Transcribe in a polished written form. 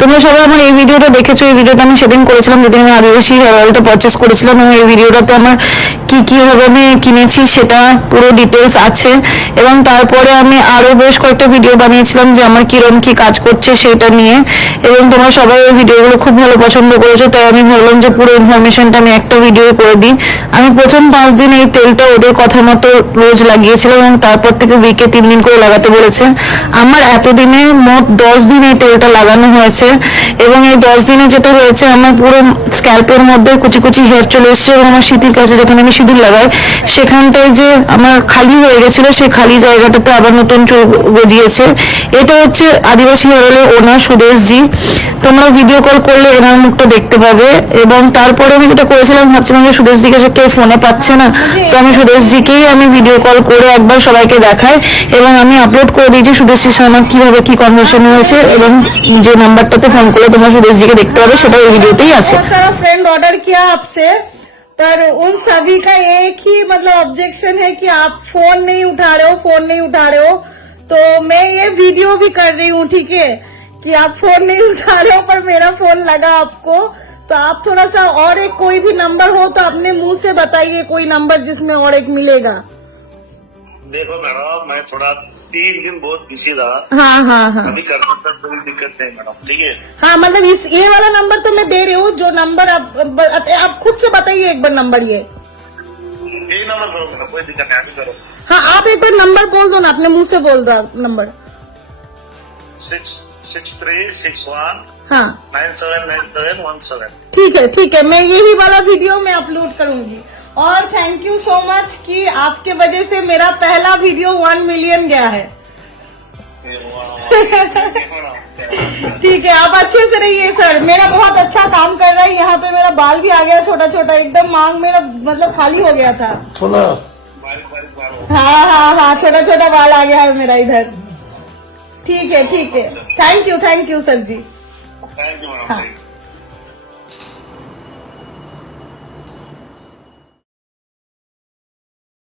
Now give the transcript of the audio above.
তোমরা সবাই আমার এই ভিডিওটা দেখেছো। এই ভিডিওটা আমি সেদিন করেছিলাম যেদিন আমি আদিবাসী হেয়ার অয়েলটা পারচেস করেছিলাম, এবং এই ভিডিওটাতে আমার কি কি ভাবে আমি কিনেছি সেটা পুরো ডিটেলস আছে। এবং তারপরে আমি আরো বেশ কয়েকটা ভিডিও বানিয়েছিলাম যে আমার কিরম কি কাজ করছে সেটা নিয়ে, এবং তোমরা সবাই ওই ভিডিওগুলো খুব ভালো পছন্দ করেছো, তাই আমি ভাবলাম যে পুরো ইনফরমেশনটা আমি একটা ভিডিও করে দিই। আমি প্রথম 5 দিন এই তেলটা ওদের কথা মতো রোজ লাগিয়েছিলাম, এবং তারপর থেকে উইকে 3 দিন করে লাগাতে বলেছে। আমার এতদিনে মোট 10 দিন এই তেলটা লাগানো হয়েছে, এবং এই 10 দিনে যেটা হয়েছে আমার পুরো স্ক্যাল্পের মধ্যে কুচি কুচি হেয়ার চলে এসেছে, এবং আমার সিঁথির কাছে যেখানে আমি সিঁদুর লাগাই সেখানটায় যে আমার খালি হয়ে গেছিল সেই খালি জায়গাটাতে আবার নতুন চুল গজিয়েছে। এটা হচ্ছে আদিবাসী হেয়ার অয়েলের ওনার সুদেশজি। তোমরা ভিডিও কল করলে এনার মুখটা দেখতে পাবে। এবং তারপরে আমি যেটা করেছিলাম, ভাবছিলাম যে সুদেশজিকে কেউ ফোনে পাচ্ছে না, তো আমি সুদেশজিকেই আমি ভিডিও কল করে একবার সবাইকে দেখাই, এবং আমি আপলোড করে দিয়েছি সুদেশজির সঙ্গে আমার কিভাবে কি কনভারসেশন হয়েছে, এবং যে নাম্বারটাতে ফোন করলে তোমরা সুদেশজিকে দেখতে পাবে সেটা এই ভিডিওতেই আছে। बहुत सारा फ्रेंड ऑर्डर किया आपसे, पर उन सभी का एक ही मतलब ऑब्जेक्शन है कि आप फोन नहीं उठा रहे हो। तो मैं ये वीडियो भी कर रही हूँ, ठीक है, कि आप फोन नहीं उठा रहे हो पर मेरा फोन लगा आपको, तो आप थोड़ा सा और एक कोई भी नंबर हो तो अपने मुंह से बताइए कोई नंबर जिसमें और एक मिलेगा। देखो मैडम, मैं थोड़ा 3 दिन बहुत बिजी रहा। हाँ अभी कर सकता, कोई दिक्कत नहीं मैडम, ठीक है। हाँ, मतलब ये वाला नंबर तो मैं दे रही हूँ, जो नंबर आप खुद से बताइए एक बार नंबर ये। यही नंबर करो मैडम, कोई दिक्कत नहीं, अभी करो। हाँ, आप एक बार नंबर बोल दो ना, अपने मुंह से बोल दो नंबर। 66361 हाँ 979717। ठीक है, मैं यही वाला वीडियो में अपलोड करूंगी। और थैंक यू सो मच कि आपके वजह से मेरा पहला वीडियो 1 मिलियन गया है। ठीक है, आप अच्छे से रहिए सर, मेरा बहुत अच्छा काम कर रहा है। यहाँ पे मेरा बाल भी आ गया छोटा छोटा, एकदम मांग मेरा मतलब खाली हो गया था थोड़ा। हाँ, छोटा छोटा बाल आ गया है मेरा इधर। ठीक है, thank you sir ji. Thank you madam. हाँ।